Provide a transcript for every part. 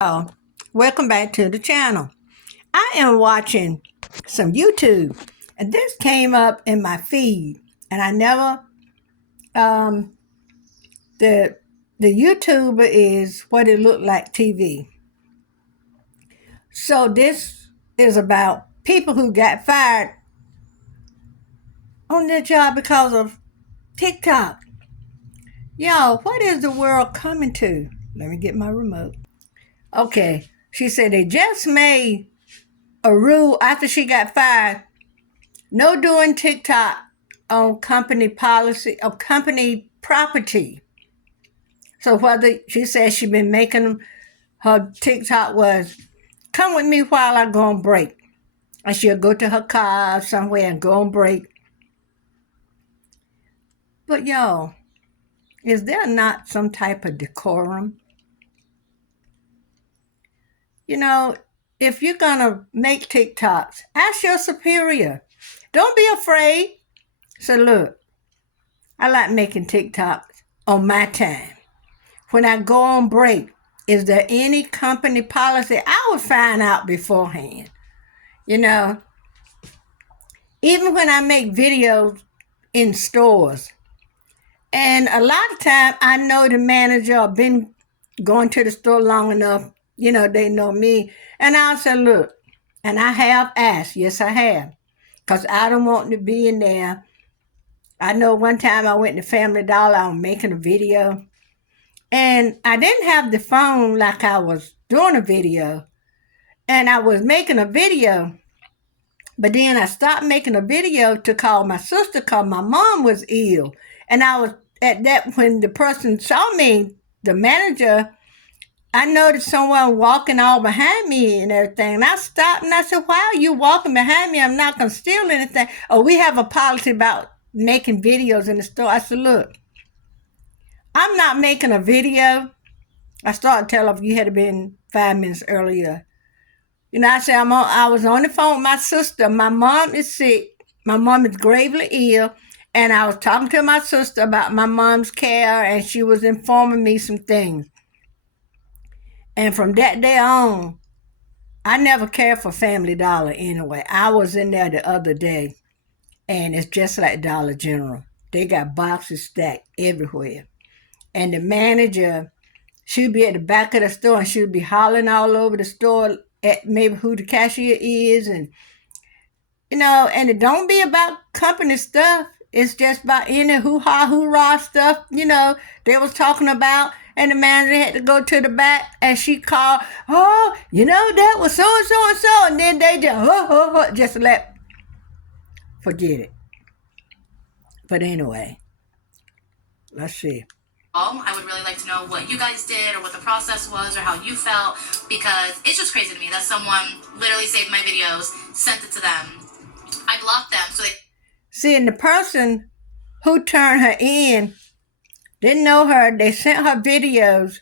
Oh, welcome back to the channel. I am watching some YouTube, and this came up in my feed, and I never um the YouTuber is What It Looked Like TV. So this is about people who got fired on their job because of TikTok. Yo, what is the world coming to? Let me get my remote. Okay, she said they just made a rule after she got fired. No doing TikTok on company policy or company property. So whether she says she been making her TikTok was come with me while I go on break. And she'll go to her car somewhere and go on break. But y'all, is there not some type of decorum? You know, if you're gonna make TikToks, ask your superior. Don't be afraid. So look, I like making TikToks on my time. When I go on break, is there any company policy? I would find out beforehand. You know, even when I make videos in stores, and a lot of time I know the manager or been going to the store long enough, they know me. And I'll say, look, and I have asked, yes, I have, because I don't want to be in there. I know one time I went to Family Dollar, I was making a video, and I didn't have the phone like I was doing a video. And I was making a video, but then I stopped making a video to call my sister because my mom was ill. And I was at that when the person saw me, the manager, I noticed someone walking all behind me and everything. And I stopped and I said, why are you walking behind me? I'm not going to steal anything. Oh, we have a policy about making videos in the store. I said, look, I'm not making a video. I started telling her you had been 5 minutes earlier. I said, I was on the phone with my sister. My mom is sick. My mom is gravely ill. And I was talking to my sister about my mom's care, and she was informing me some things. And from that day on, I never cared for Family Dollar anyway. I was in there the other day, and it's just like Dollar General. They got boxes stacked everywhere. And the manager, she'd be at the back of the store, and she'd be hollering all over the store at maybe who the cashier is. And, and it don't be about company stuff. It's just about any hoo-ha, hoorah stuff, they was talking about. And the manager had to go to the back, and she called, oh, that was so-and-so and so. And then they just forget it. But anyway, let's see. I would really like to know what you guys did or what the process was or how you felt, because it's just crazy to me that someone literally saved my videos, sent it to them. I blocked them so they... See, and the person who turned her in didn't know her. They sent her videos.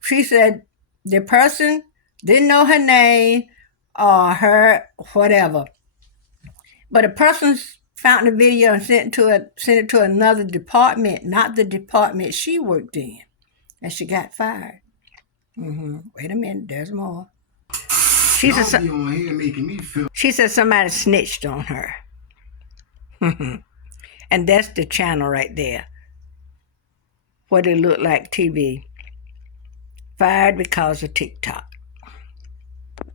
She said the person didn't know her name or her whatever. But the person found the video and sent it to another department, not the department she worked in. And she got fired. Wait a minute, there's more. She said somebody snitched on her. And that's the channel right there. What It Looked Like TV. Fired because of TikTok.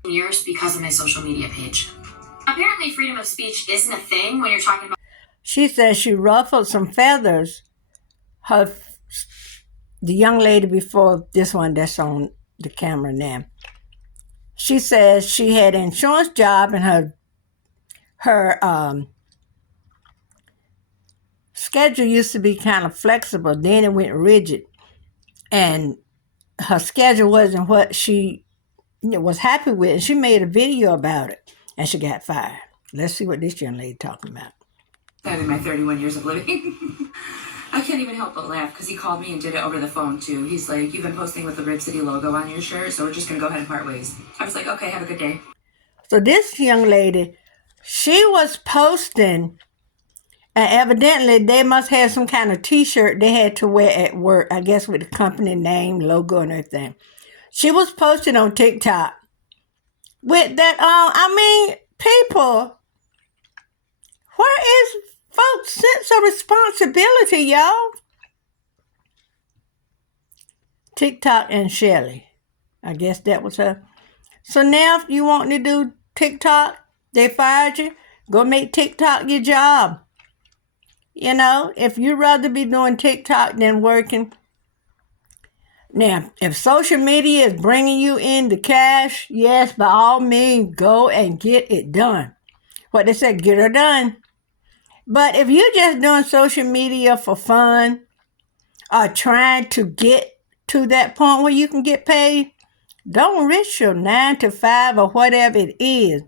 Years because of my social media page. Apparently freedom of speech isn't a thing when you're talking about... She says she ruffled some feathers. The young lady before this one that's on the camera now. She says she had an insurance job and her schedule used to be kind of flexible. Then it went rigid. And her schedule wasn't what she was happy with. And she made a video about it. And she got fired. Let's see what this young lady talking about. In my 31 years of living. I can't even help but laugh because he called me and did it over the phone too. He's like, you've been posting with the Rib City logo on your shirt, so we're just going to go ahead and part ways. I was like, okay, have a good day. So this young lady, she was posting, and evidently they must have some kind of t-shirt they had to wear at work, I guess with the company name, logo and everything. She was posted on TikTok with that. People, where is folks' sense of responsibility, y'all? TikTok and Shelly. I guess that was her. So now if you want to do TikTok, they fired you. Go make TikTok your job. You know, if you'd rather be doing TikTok than working. Now, if social media is bringing you in the cash, yes, by all means, go and get it done. What they say, get her done. But if you're just doing social media for fun or trying to get to that point where you can get paid, don't risk your 9 to 5 or whatever it is.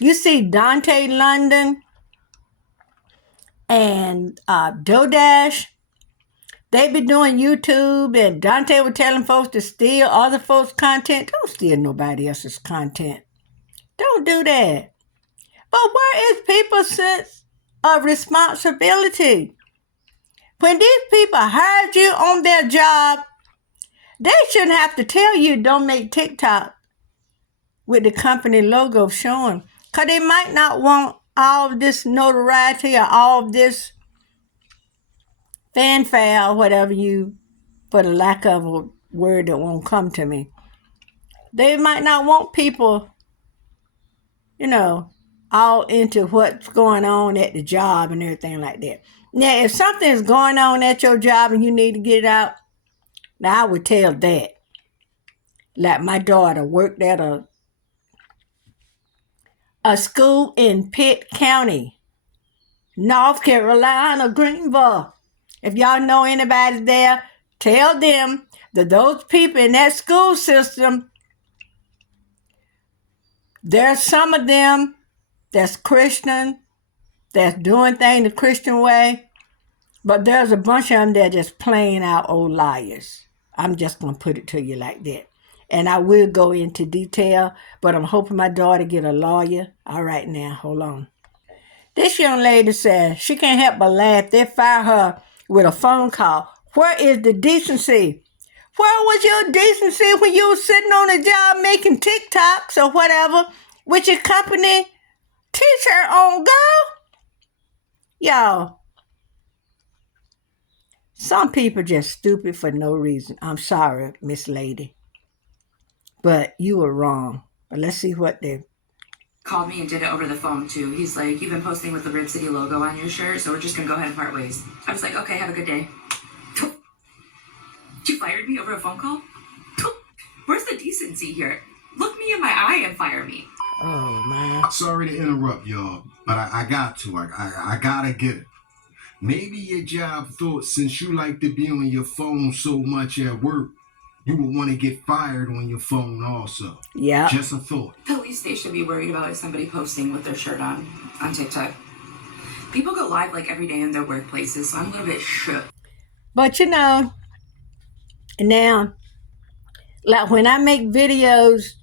You see Dante London and DoDash, they be doing YouTube, and Dante was telling folks to steal other folks' content. Don't steal nobody else's content. Don't do that. But where is people's sense of responsibility? When these people hired you on their job, they shouldn't have to tell you don't make TikTok with the company logo showing. Because they might not want all of this notoriety or all of this fanfare or whatever you, for the lack of a word that won't come to me. They might not want people, all into what's going on at the job and everything like that. Now, if something is going on at your job and you need to get it out, now I would tell that. Like my daughter worked at a school in Pitt County, North Carolina, Greenville. If y'all know anybody there, tell them that those people in that school system, there's some of them that's Christian, that's doing things the Christian way, but there's a bunch of them that are just plain out old liars. I'm just going to put it to you like that. And I will go into detail, but I'm hoping my daughter get a lawyer. All right now, hold on. This young lady says she can't help but laugh. They fired her with a phone call. Where is the decency? Where was your decency when you were sitting on a job making TikToks or whatever with your company t-shirt on, girl? Y'all, some people just stupid for no reason. I'm sorry, Miss Lady, but you were wrong. But let's see what they called me and did it over the phone too. He's like, you've been posting with the Rib City logo on your shirt, so we're just gonna go ahead and part ways. I was like, okay, have a good day. You fired me over a phone call? Where's the decency here? Look me in my eye and fire me. Oh, man. Sorry to interrupt, y'all, but I got to. I gotta get it. Maybe your job thought since you like to be on your phone so much at work, you would want to get fired on your phone also. Yeah. Just a thought. The least they should be worried about is somebody posting with their shirt on TikTok. People go live like every day in their workplaces, so I'm a little bit shook. But now, like when I make videos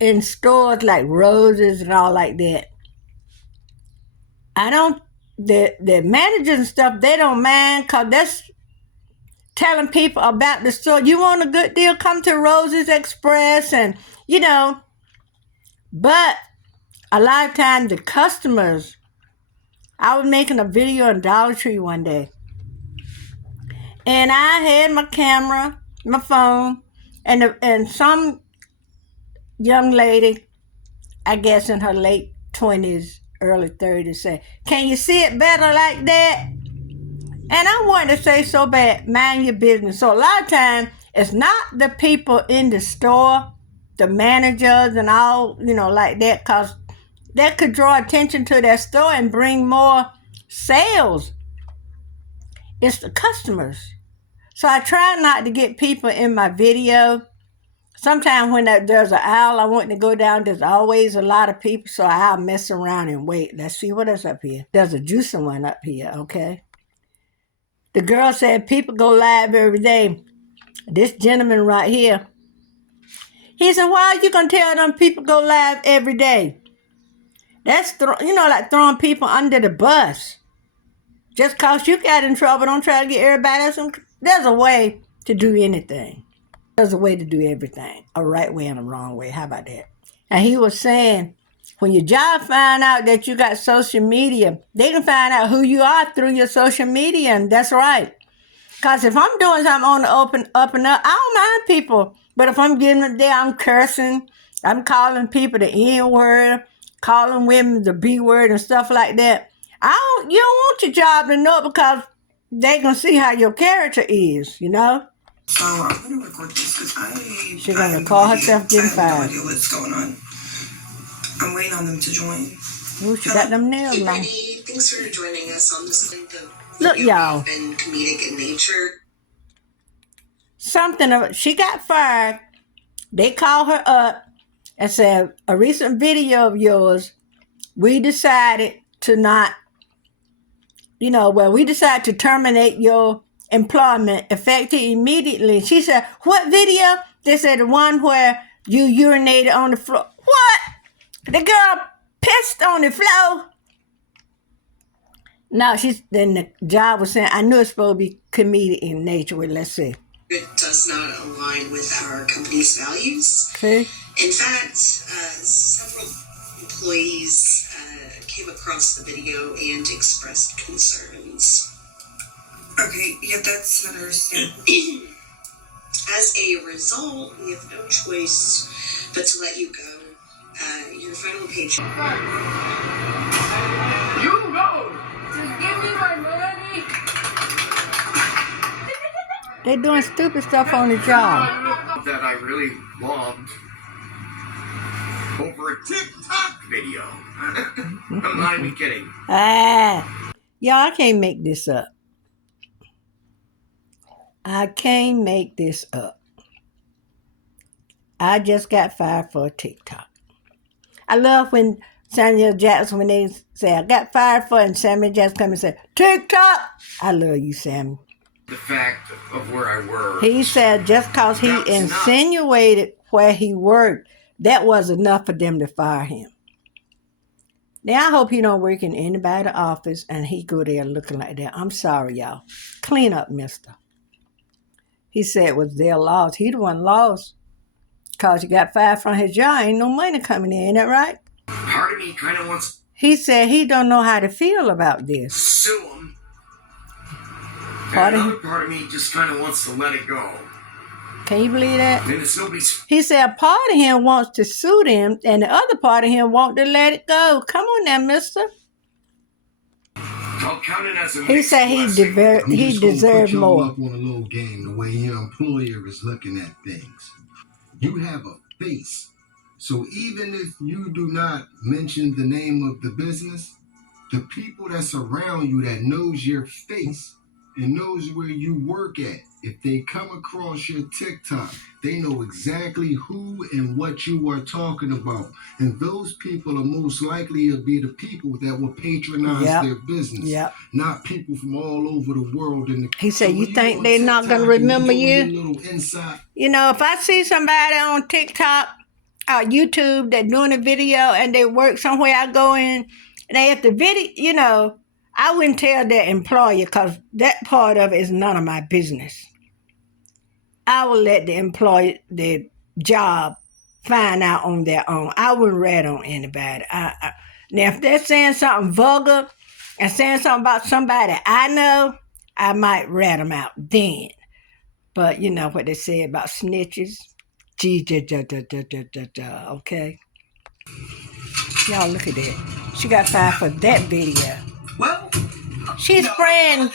in stores like Roses and all like that, the managers and stuff, they don't mind because that's telling people about the store. You want a good deal, come to Roses Express and, but a lot of times the customers, I was making a video on Dollar Tree one day and I had my camera, my phone, and some young lady, I guess in her late 20s, early 30s, said, can you see it better like that? And I wanted to say so bad, mind your business. So a lot of times, it's not the people in the store, the managers and all, like that, because that could draw attention to their store and bring more sales. It's the customers. So I try not to get people in my video. Sometimes when there's an aisle I want to go down, there's always a lot of people, so I'll mess around and wait. Let's see what is up here. There's a juicing one up here, okay? The girl said people go live every day. This gentleman right here, he said, why are you going to tell them people go live every day? That's, like throwing people under the bus. Just because you got in trouble, don't try to get everybody else. There's a way to do anything. There's a way to do everything, a right way and a wrong way. How about that? And he was saying, when your job find out that you got social media, they can find out who you are through your social media, and that's right. Because if I'm doing something on the open up and up, I don't mind people. But if I'm getting there, I'm cursing, I'm calling people the N-word, calling women the B-word and stuff like that. You don't want your job to know because they gonna see how your character is, you know? So I'm gonna record this because She's gonna call herself getting fired. I have no idea what's going on. I'm waiting on them to join. Ooh, she got them nails long. Thanks for joining us on this link of Look, y'all. and comedic in nature. She got fired. They called her up and said, a recent video of yours, we decided to not, we decided to terminate your employment effective immediately. She said, what video? They said the one where you urinated on the floor. What? The girl pissed on the floor. No, then the job was saying, I knew it's supposed to be comedic in nature. Well, let's see. It does not align with our company's values. See? In fact, several employees came across the video and expressed concerns. Okay, yeah, that's understandable. As a result, we have no choice but to let you go. Your final paycheck. You go! Just give me my money! They're doing stupid stuff on the job. That I really loved over a TikTok video. I'm not even kidding. Y'all, I can't make this up. I can't make this up. I just got fired for a TikTok. I love when Samuel Jackson, when they say, I got fired for it, and Samuel Jackson come and say, TikTok. I love you, Samuel. The fact of where I work. He said just because he insinuated where he worked, that was enough for them to fire him. Now, I hope he don't work in anybody's office and he go there looking like that. I'm sorry, y'all. Clean up, mister. He said it was their loss. He the one lost because he got fired from his job. Ain't no money coming in, ain't that right? Part of me kind of wants. He said he don't know how to feel about to this. sue him. And another part of me just kind of wants to let it go. Can you believe that? And it's nobody's. He said a part of him wants to sue them and the other part of him wants to let it go. Come on now, mister. I'll count it as a He said he deserved more. Up on a little game the way your employer is looking at things. You have a face. So even if you do not mention the name of the business, the people that's around you that knows your face and knows where you work at, if they come across your TikTok, they know exactly who and what you are talking about. And those people are most likely to be the people that will patronize their business, not people from all over the world. He said, you think they're not going to remember you? You know, if I see somebody on TikTok or YouTube that doing a video and they work somewhere, I go in and they have the video, you know, I wouldn't tell their employer because that part of it is none of my business. I will let the job find out on their own. I wouldn't rat on anybody. Now, if they're saying something vulgar and saying something about somebody I know, I might rat them out then. But you know what they say about snitches? Okay? Y'all look at that. She got fired for that video. Well, She's spraying.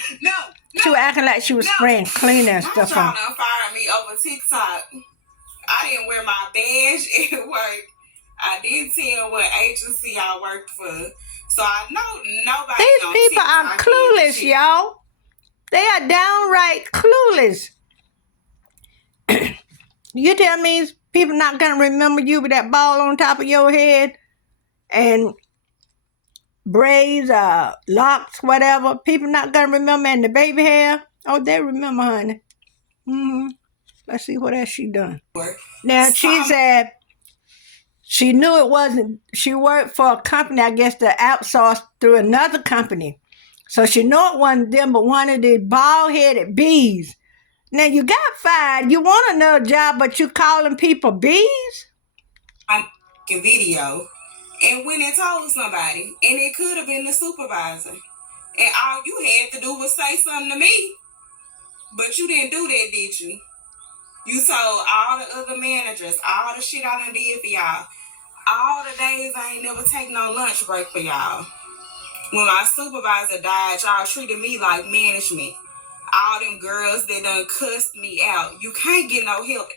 She was acting like she was spraying cleaner and stuff on. Trying to fire me over TikTok. I didn't wear my badge at work. I did tell what agency I worked for. So I know nobody. These people are clueless, y'all. They are downright clueless. You tell me people not gonna remember you with that ball on top of your head and braids, locks, whatever. People not gonna remember, and the baby hair. Oh, they remember, honey. Let's see what else she done. Now she said she knew it wasn't. She worked for a company, I guess, that outsourced through another company, so she knew it wasn't them, but one of the bald-headed bees. Now you got fired. You want another job, but you calling people bees? I'm a video and went and told somebody, and it could have been the supervisor. And all you had to do was say something to me. But you didn't do that, did you? You told all the other managers, all the shit I done did for y'all. All the days I ain't never take no lunch break for y'all. When my supervisor died, y'all treated me like management. All them girls that done cussed me out. You can't get no help.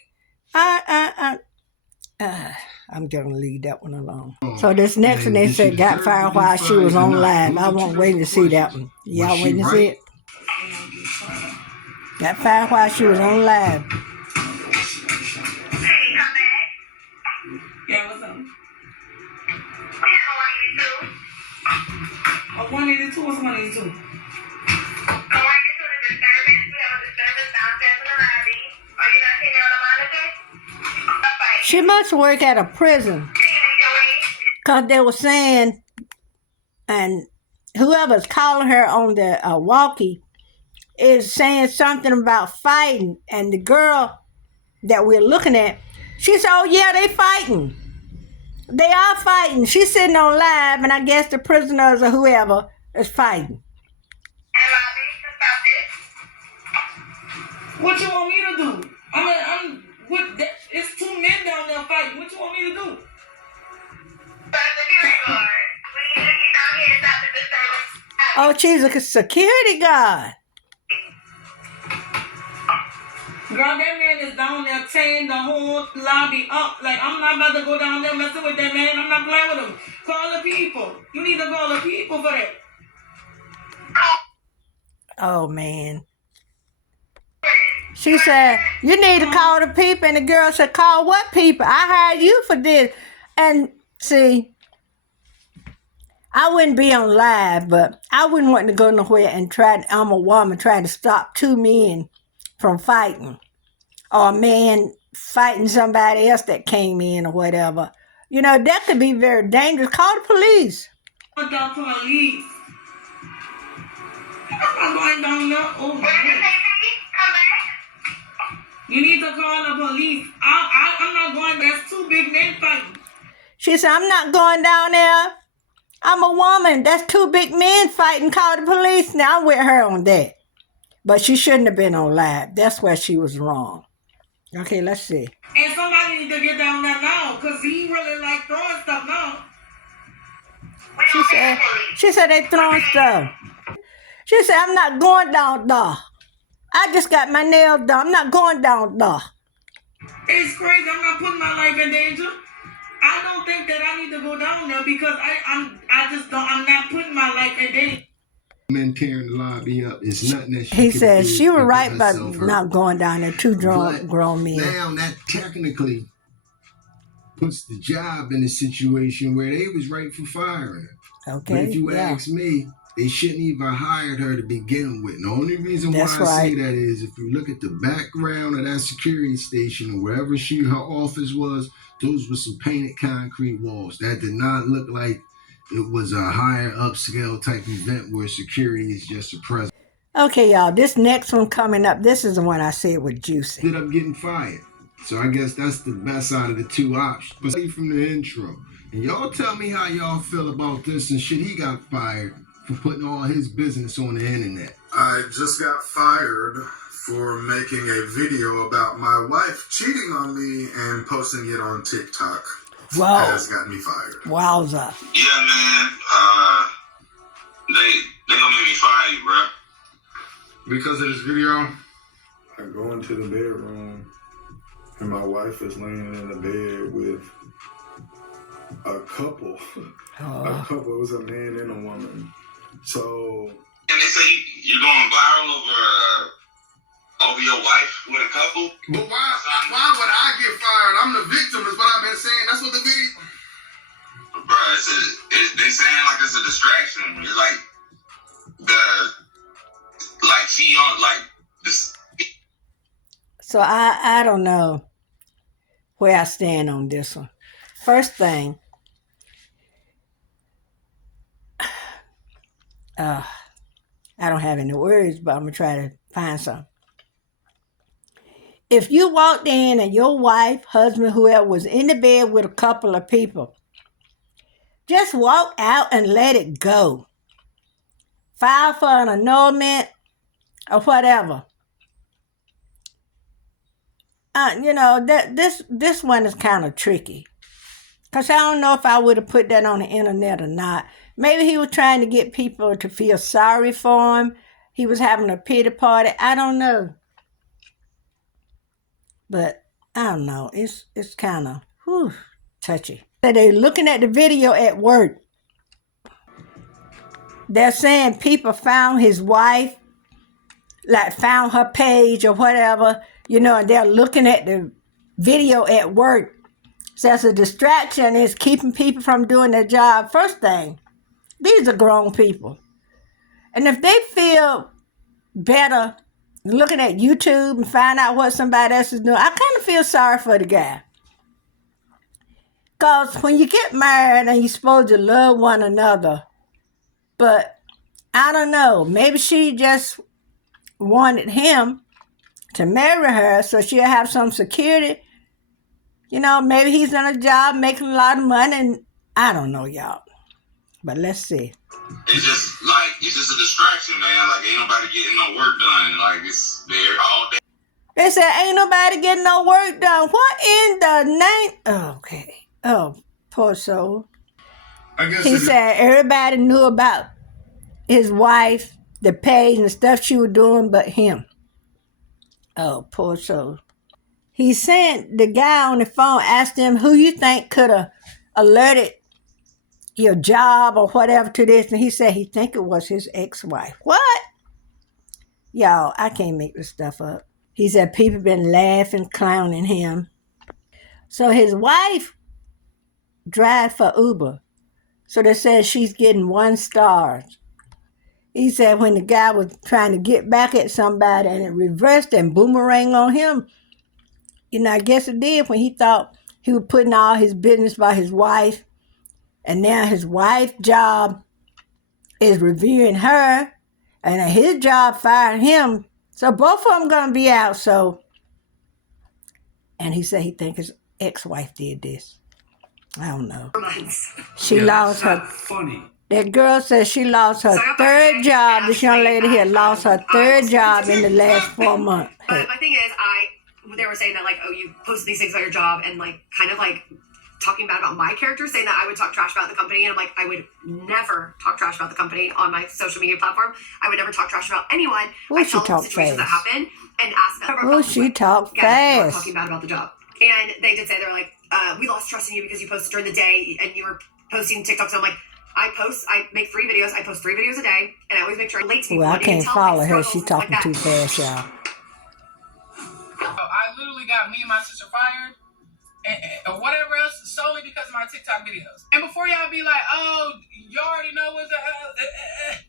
I'm gonna leave that one alone. So this next one they said got fired while she was on live. I won't wait to see that one. Y'all waiting to see it? Got fired while she was on live. Yeah, what's up? 182 or 182? She must work at a prison. Because they were saying, and whoever's calling her on the walkie is saying something about fighting. And the girl that we're looking at, she said, oh yeah, they fighting. They are fighting. She's sitting on live, and I guess the prisoners or whoever is fighting. What you want me to do? It's 2 men down there fighting. What you want me to do? Oh, she's a security guard. Girl, that man is down there tearing the whole lobby up. Like, I'm not about to go down there messing with that man. I'm not playing with him. Call the people. You need to call the people for that. Oh, man. She said, you need to call the people. And the girl said, call what people? I hired you for this. And see, I wouldn't be on live, but I wouldn't want to go nowhere and I'm a woman trying to stop 2 men from fighting. Or a man fighting somebody else that came in or whatever. You know, that could be very dangerous. Call the police. What the police? I'm going down there. Oh, you need to call the police. I'm not going. There's 2 big men fighting. She said, I'm not going down there. I'm a woman. That's 2 big men fighting. Call the police. Now, I'm with her on that. But she shouldn't have been on live. That's where she was wrong. Okay, let's see. And somebody need to get down there now, because he really like throwing stuff now. She said they throwing stuff. She said, I'm not going down there. I just got my nails done. I'm not going down there. It's crazy. I'm not putting my life in danger. I don't think that I need to go down there because I'm not putting my life in danger. Men tearing the lobby up. It's nothing that He said she was right about not going down there. 2 grown men. Now that technically puts the job in a situation where they was right for firing her. Okay. But if you ask me, they shouldn't even hired her to begin with. The only reason why I say that is if you look at the background of that security station or wherever her office was, those were some painted concrete walls. That did not look like it was a higher upscale type event where security is just a presence. Okay, y'all, this next one coming up, this is the one I said was juicy. Ended up getting fired. So I guess that's the best out of the 2 options. But from the intro, and y'all tell me how y'all feel about this and shit. He got fired for putting all his business on the internet. I just got fired for making a video about my wife cheating on me and posting it on TikTok. Wow. That has got me fired. Wowza. Yeah, man. They gonna make me fire you, bro. Because of this video, I go into the bedroom and my wife is laying in the bed with a couple. A couple. It was a man and a woman. So. And they say you're going viral over your wife with a couple. But why would I get fired? I'm the victim, is what I've been saying. That's what the video. Bro, they saying like it's a distraction. It's like she on like this. So I don't know where I stand on this one. First thing, I don't have any words, but I'm gonna try to find some. If you walked in and your wife, husband, whoever was in the bed with a couple of people, just walk out and let it go. File for an annulment or whatever. This one is kind of tricky. Because I don't know if I would have put that on the internet or not. Maybe he was trying to get people to feel sorry for him. He was having a pity party. I don't know. But I don't know. It's kind of touchy. They're looking at the video at work. They're saying people found his wife, like found her page or whatever, and they're looking at the video at work. So it's a distraction. It's keeping people from doing their job. First thing, these are grown people. And if they feel better looking at YouTube and find out what somebody else is doing, I kind of feel sorry for the guy. Because when you get married and you're supposed to love one another, but I don't know, maybe she just wanted him to marry her so she'll have some security. Maybe he's on a job making a lot of money, and I don't know, y'all. But let's see. It's just a distraction, man. Like, ain't nobody getting no work done. Like, it's there all day. They said, ain't nobody getting no work done. What in the name? Okay. Oh, poor soul. He said everybody knew about his wife, the page and stuff she was doing, but him. Oh, poor soul. He sent the guy on the phone, asked him who you think could have alerted your job or whatever to this, and he said he think it was his ex-wife. What? Y'all, I can't make this stuff up. He said people been laughing, clowning him. So his wife drive for Uber. So they said she's getting 1 star. He said when the guy was trying to get back at somebody and it reversed and boomerang on him, I guess it did when he thought he was putting all his business by his wife. And now his wife's job is reviewing her. And his job fired him. So both of them going to be out. And he said he thinks his ex-wife did this. I don't know. She lost her. Funny. That girl says she lost her third job. This young lady here lost her third job in the last 4 months. But my thing is, they were saying that, like, oh, you posted these things about your job and, like, kind of, like, talking bad about my character, saying that I would talk trash about the company. And I'm like, I would never talk trash about the company on my social media platform. I would never talk trash about anyone. Oh, I she tell them talked situations fast. that happen and ask them. Oh, she talked Again, fast. talking bad about the job. And they did say, they were like, we lost trust in you because you posted during the day and you were posting TikToks. So I'm like, I make 3 videos. I post 3 videos a day, and I always make sure I relate to people. Well, I can't follow her. She's talking too fast, y'all. I literally got me and my sister fired, or whatever else, solely because of my TikTok videos. And before y'all be like, oh, you already know what's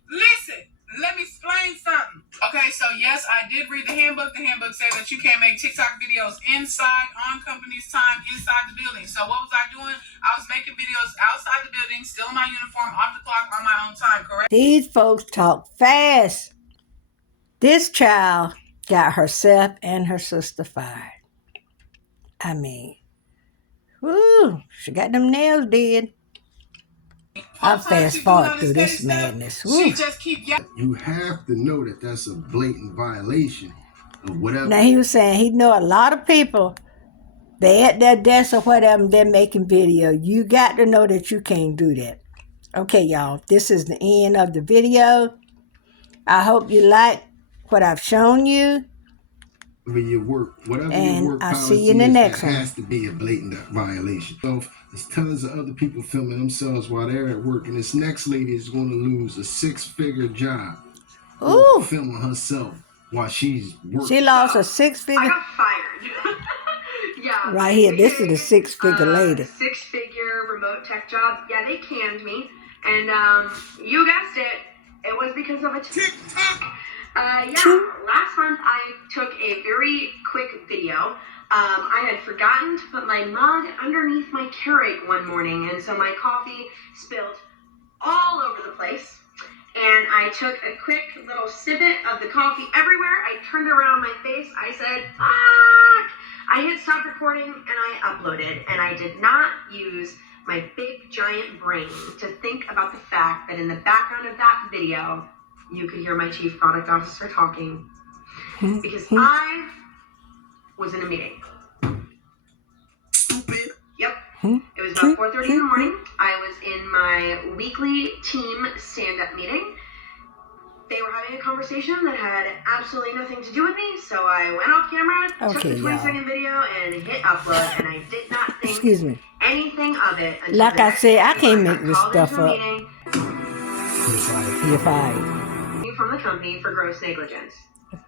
listen, let me explain something. Okay, so yes, I did read the handbook. The handbook said that you can't make TikTok videos inside, on company's time, inside the building. So what was I doing? I was making videos outside the building, still in my uniform, off the clock, on my own time, correct? These folks talk fast. This child got herself and her sister fired. I mean, whoo, she got them nails did. I'll fast forward through this madness. She just keep yelling. You have to know that that's a blatant violation of whatever. Now, he was saying he know a lot of people, they at their desk or whatever, they're making video. You got to know that you can't do that. Okay, y'all, this is the end of the video. I hope you like what I've shown you. Your work, whatever and your work I'll policy see you in the is, next that one. has to be a blatant violation. So there's tons of other people filming themselves while they're at work, and this next lady is going to lose a 6-figure job. Ooh, filming herself while she's working. She lost a 6-figure. I got fired. Yeah. Right here, this is the 6-figure lady. 6-figure remote tech job. Yeah, they canned me. And you guessed it. It was because of a TikTok. Last month I took a very quick video. I had forgotten to put my mug underneath my Keurig one morning, and so my coffee spilled all over the place. and I took a quick little snippet of the coffee everywhere. I turned around my face. I said, fuck! I hit stop recording and I uploaded, and I did not use my big giant brain to think about the fact that in the background of that video, you could hear my chief product officer talking, because I was in a meeting. Stupid. Yep. It was about 4:30 in the morning. I was in my weekly team stand-up meeting. They were having a conversation that had absolutely nothing to do with me, so I went off camera, took the 20-second video, and hit upload, and I did not think Excuse me. anything of it until Like the I next said, day I can't when make this called stuff into a up. meeting You're fired. from the company for gross negligence.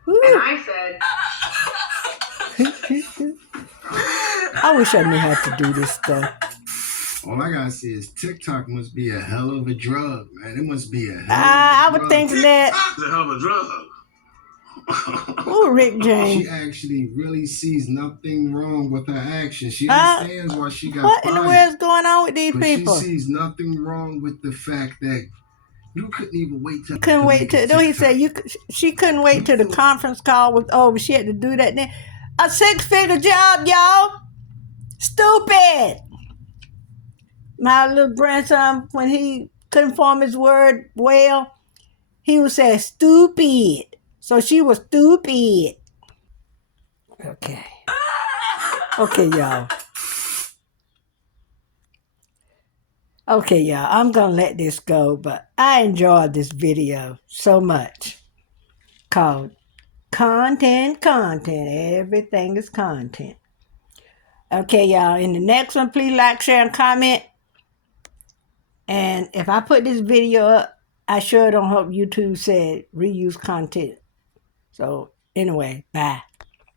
Woo. And I said, I wish I knew how to do this stuff. All I gotta say is TikTok must be a hell of a drug, man. It must be a hell of a I drug. would think that. TikTok's a hell of a drug. Oh, Rick James. She actually really sees nothing wrong with her actions. She understands why she got What fired. in the world's going on with these but people? She sees nothing wrong with the fact that you couldn't even wait till. Couldn't wait till. No, he said she couldn't wait till the conference call was over. She had to do that. Then a 6-figure job, y'all. Stupid. My little grandson, when he couldn't form his word well, he would say stupid. So she was stupid. Okay. Okay, y'all. Okay, y'all. I'm going to let this go, but I enjoyed this video so much. Called Content. Everything is content. Okay, y'all. In the next one, please like, share, and comment. And if I put this video up, I sure don't hope YouTube said reuse content. So, anyway, bye.